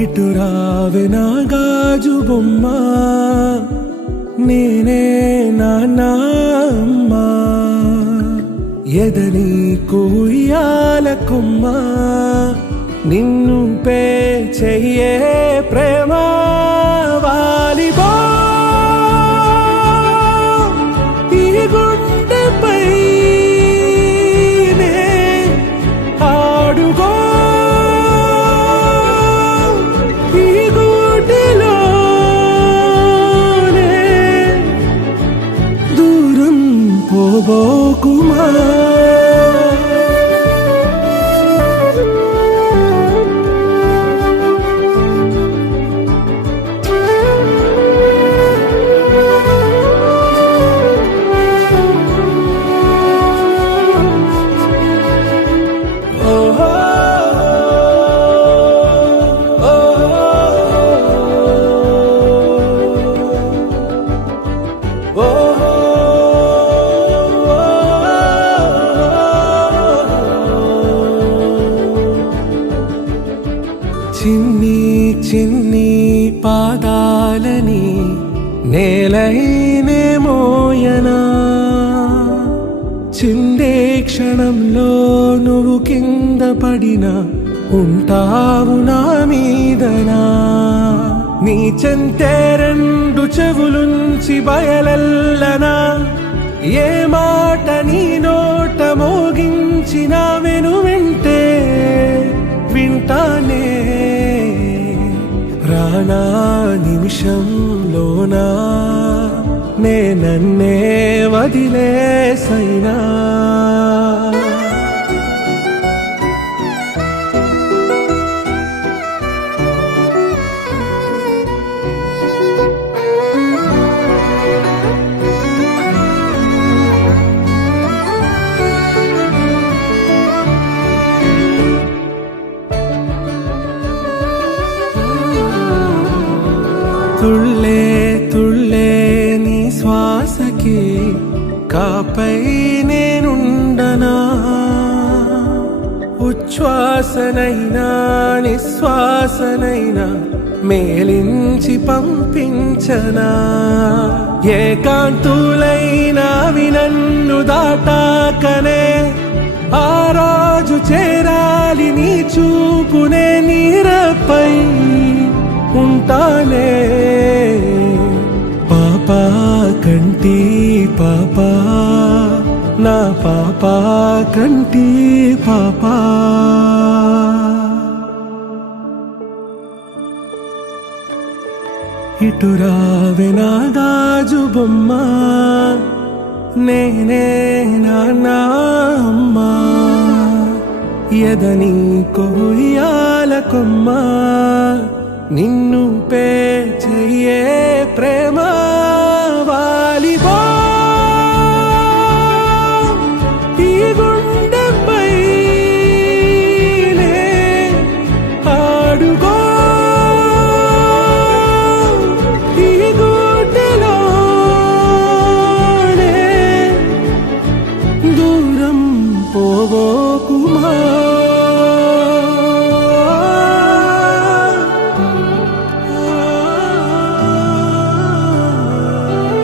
ఇటు రావే నా గాజు బొమ్మ, నేనే నాన్న అమ్మ. ఎదని కూయాల కొమ్మ, నిన్ను పే చెయ్యే ప్రేమ. వాలిబో ఈ గుండెపై నే ఆడుగో, ఈ గూటిలోనే దూరం పోబోకుమా. చిన్ని చిన్ని పాదాలని నేలైనే మోయనా, చిందే క్షణంలో నువ్వు కింద పడినా ఉంటావు నా మీదనా. నీ చెంతే రెండు చెవులుంచి బయలెల్లనా, ఏ మాట నీ నోట మోగించిన వెను వింటే వింటానే. రానా నిమిషంలోనా నే నన్నే వదిలేసైనా. తుళ్ళే తుళ్ళే నీ శ్వాసకి కాపై నేనుండనా, ఉచ్ఛ్వాసనైనా నిశ్వాసనైనా మేలించి పంపించనా. ఏకాంతులైనవి నన్ను దాటాకనే ఆ రోజు చేరాలి నీ చూపునే నీరపై ఉంటానే. పాపా కంటి పాపా, నా పాపా కంటి పాపా. ఇటు రావే నా గాజు బొమ్మ, నేనే నాన్న అమ్మ. ఎదని కొయ్యాల కొమ్మ, నిన్ను పే చెయ్యే ప్రేమ.